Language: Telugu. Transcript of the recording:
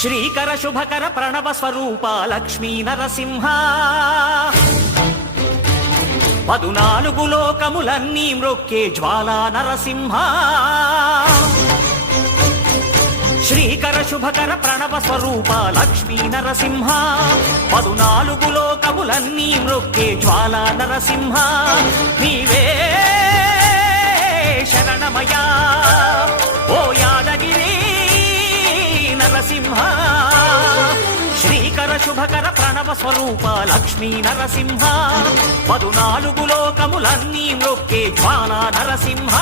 శ్రీకర శుభకర ప్రణవ స్వరూప లక్ష్మీ నరసింహ 14 లోకములన్నీ మ్రొక్కే జ్వాలా నరసింహ శ్రీకర శుభకర ప్రణవ స్వరూప లక్ష్మీ నరసింహ 14 లోకములన్నీ మ్రొక్కే జ్వాలా నరసింహ నీవే శరణమయా ఓ యాదగిరి నరసింహ శ్రీకర శుభకర ప్రణవ స్వరూప లక్ష్మీ నరసింహ 14 లోకములన్నీ మ్రొక్కే జ్వాలా నరసింహ